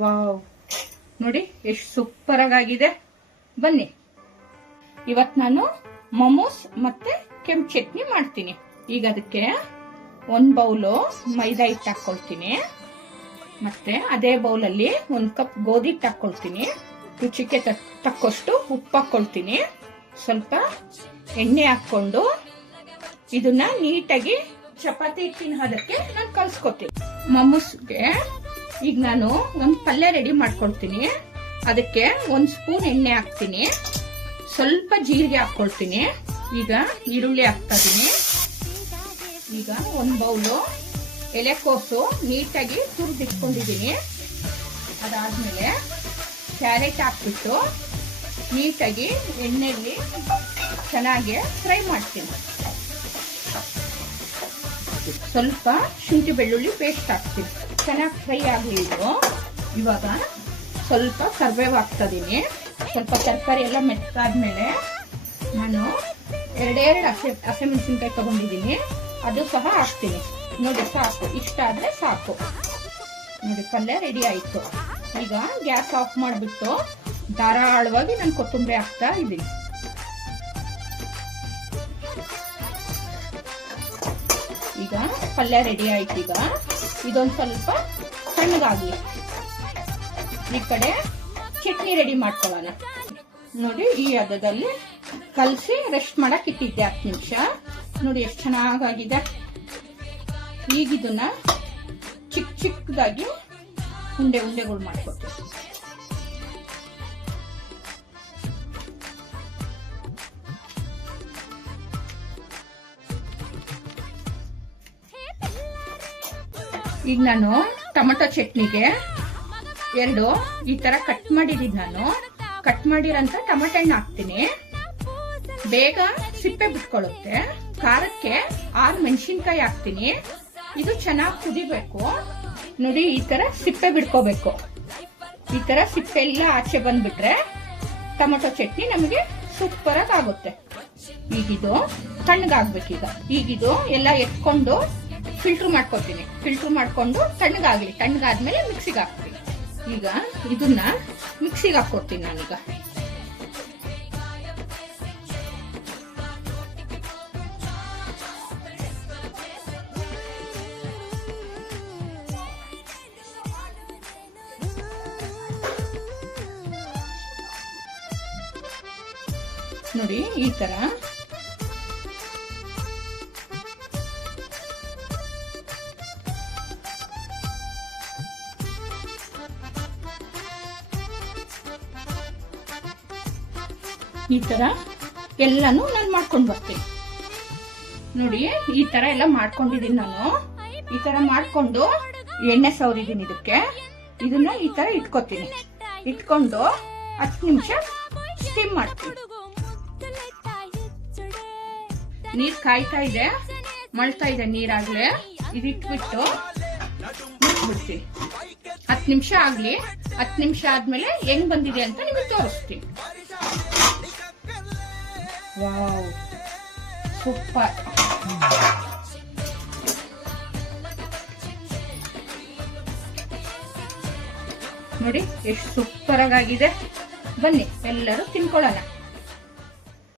Wow, ನೋಡಿ ಎಷ್ಟು super ಆಗಿದೆ. ಬನ್ನಿ, ಇವತ್ ನಾನು ಮೊಮೋಸ್ ಮತ್ತೆ ಕೆಂಪು ಚಟ್ನಿ ಮಾಡ್ತೀನಿ. ಈಗ ಅದಕ್ಕೆ 1 ಬೌಲು ಮೈದಾ ಹಿಟ್ಟು ಹಾಕೊಳ್ತೀನಿ. ಮತ್ತೆ ಅದೇ ಬೌಲಲ್ಲಿ 1 ಕಪ್ ಗೋಧಿ ಹಿಟ್ಟು ಹಾಕೊಳ್ತೀನಿ. ರುಚಿಗೆ ತಕ್ಕಷ್ಟು ಉಪ್ಪು ಹಾಕೊಳ್ತೀನಿ. ಸ್ವಲ್ಪ ಎಣ್ಣೆ ಹಾಕೊಂಡು ಇದನ್ನ ನೀಟಾಗಿ ಚಪಾತಿ ಹಿಟ್ಟಿನ ಹದಕ್ಕೆ ನಾನು ಕಲ್ಸ್ಕೊತೀನಿ. ಮೊಮೋಸ್ಗೆ ಈಗ ನಾನು ಒಂದು ಪಲ್ಯ ರೆಡಿ ಮಾಡ್ಕೊಳ್ತೀನಿ. ಅದಕ್ಕೆ 1 ಸ್ಪೂನ್ ಎಣ್ಣೆ ಹಾಕ್ತೀನಿ. ಸ್ವಲ್ಪ ಜೀರಿಗೆ ಹಾಕೊಳ್ತೀನಿ. ಈಗ ಈರುಳ್ಳಿ ಹಾಕ್ತಾ ಇದೀನಿ. ಈಗ 1 ಬೌಲು ಎಲೆಕೋಸು ನೀಟಾಗಿ ತುರಿದಿಟ್ಕೊಂಡಿದ್ದೀನಿ. ಅದಾದ್ಮೇಲೆ ಕ್ಯಾರೆಟ್ ಹಾಕ್ಬಿಟ್ಟು ನೀಟಾಗಿ ಎಣ್ಣೆಯಲ್ಲಿ ಚೆನ್ನಾಗಿ ಫ್ರೈ ಮಾಡ್ತೀನಿ. ಸ್ವಲ್ಪ ಶುಂಠಿ ಬೆಳ್ಳುಳ್ಳಿ ಪೇಸ್ಟ್ ಹಾಕ್ತೀನಿ. ಚೆನ್ನಾಗಿ ಫ್ರೈ ಆಗಲಿ ಇದು. ಇವಾಗ ಸ್ವಲ್ಪ ಕರಿಬೇವು ಹಾಕ್ತಾ ಇದೀನಿ. ಸ್ವಲ್ಪ ತರಕಾರಿ ಎಲ್ಲ ಮೆತ್ತಾದ್ಮೇಲೆ ನಾನು 2 ಹಸಿಮೆಣಸಿನ್ಕಾಯಿ ತಗೊಂಡಿದ್ದೀನಿ. ಅದು ಸಹ ಹಾಕ್ತೀನಿ. ನೋಡಿ, ಸಾಕು, ಇಷ್ಟ ಆದ್ರೆ ಸಾಕು. ನೋಡಿ, ಪಲ್ಯ ರೆಡಿ ಆಯ್ತು. ಈಗ ಗ್ಯಾಸ್ ಆಫ್ ಮಾಡಿಬಿಟ್ಟು ಧಾರಾಳವಾಗಿ ನಾನು ಕೊತ್ತಂಬರಿ ಹಾಕ್ತಾ ಇದ್ದೀನಿ. ಈಗ ಪಲ್ಯ ರೆಡಿ ಆಯ್ತು. ಈಗ ಇದೊಂದು ಸ್ವಲ್ಪ ತಣ್ಣಗಾಗ್ಲಿ. ಈ ಕಡೆ ಚಟ್ನಿ ರೆಡಿ ಮಾಡ್ಕೊಳ್ಳೋಣ. ನೋಡಿ, ಈ ಹದದಲ್ಲಿ ಕಲಸಿ ರೆಸ್ಟ್ ಮಾಡಕ್ ಇಟ್ಟಿದ್ದೆ 10 ನಿಮಿಷ. ನೋಡಿ ಎಷ್ಟು ಚೆನ್ನಾಗಾಗಿದೆ. ಈಗ ಇದನ್ನ ಚಿಕ್ಕದಾಗಿ ಉಂಡೆಗಳು ಮಾಡ್ಕೊಡ್ತೀವಿ. ಈಗ ನಾನು ಟೊಮೆಟೊ ಚಟ್ನಿಗೆ 2 ಈ ತರ ಕಟ್ ಮಾಡಿದೀನಿ. ನಾನು ಕಟ್ ಮಾಡಿರೋಂಥ ಟೊಮೆಟೊ ಹಣ್ಣು ಹಾಕ್ತೀನಿ. ಬೇಗ ಸಿಪ್ಪೆ ಬಿಟ್ಕೊಳ್ಳುತ್ತೆ. ಖಾರಕ್ಕೆ 6 ಮೆಣಸಿನ್ಕಾಯಿ ಹಾಕ್ತೀನಿ. ಇದು ಚೆನ್ನಾಗಿ ಕುದಿಬೇಕು. ನೋಡಿ, ಈ ತರ ಸಿಪ್ಪೆ ಬಿಡ್ಕೋಬೇಕು. ಈ ತರ ಸಿಪ್ಪೆ ಎಲ್ಲ ಆಚೆ ಬಂದ್ಬಿಟ್ರೆ ಟೊಮೆಟೊ ಚಟ್ನಿ ನಮಗೆ ಸೂಪರ್ ಆಗಿ ಆಗುತ್ತೆ. ಈಗಿದು ತಣ್ಣಗಾಗ್ಬೇಕು. ಈಗಿದು ಎಲ್ಲ ಎತ್ಕೊಂಡು ಫಿಲ್ಟರ್ ಮಾಡ್ಕೊತೀನಿ. ಫಿಲ್ಟರ್ ಮಾಡ್ಕೊಂಡು ತಣ್ಣಗಾಗ್ಲಿ. ತಣ್ಣಗಾದ್ಮೇಲೆ ಮಿಕ್ಸಿಗೆ ಹಾಕ್ತೀನಿ. ಈಗ ಇದನ್ನ ಮಿಕ್ಸಿಗೆ ಹಾಕೊಡ್ತೀನಿ ನಾನೀಗ. ನೋಡಿ, ಈ ತರ ಎಲ್ಲಾನು ನಾನು ಮಾಡ್ಕೊಂಡು ಬರ್ತೀನಿ. ನೋಡಿ, ಈ ತರ ಎಲ್ಲ ಮಾಡ್ಕೊಂಡಿದ್ದೀನಿ ನಾನು. ಈ ತರ ಮಾಡ್ಕೊಂಡು ಎಣ್ಣೆ ಸವರಿದ್ದೀನಿ ಇದಕ್ಕೆ. ಇದನ್ನ ಈ ತರ ಇಟ್ಕೋತೀನಿ. ಇಟ್ಕೊಂಡು 10 ನಿಮಿಷ ಸ್ಟೀಮ್ ಮಾಡ್ತೀನಿ. ನೀರ್ ಕಾಯ್ತಾ ಇದೆ, ಮಳ್ತಾ ಇದೆ ನೀರಾಗ್ಲೇ. ಇದಿಟ್ಬಿಟ್ಟು ಬಿಡ್ತೀನಿ. 10 ನಿಮಿಷ ಆಗ್ಲಿ. 10 ನಿಮಿಷ ಆದ್ಮೇಲೆ ಹೆಂಗ್ ಬಂದಿದೆ ಅಂತ ನಿಮಗೆ ತೋರಿಸ್ತೀನಿ. Wow, super. ನೋಡಿ ಎಷ್ಟು ಸೂಪರ್ ಆಗಿದೆ. ಬನ್ನಿ ಎಲ್ಲರೂ ತಿನ್ಕೊಳ್ಳೋಣ.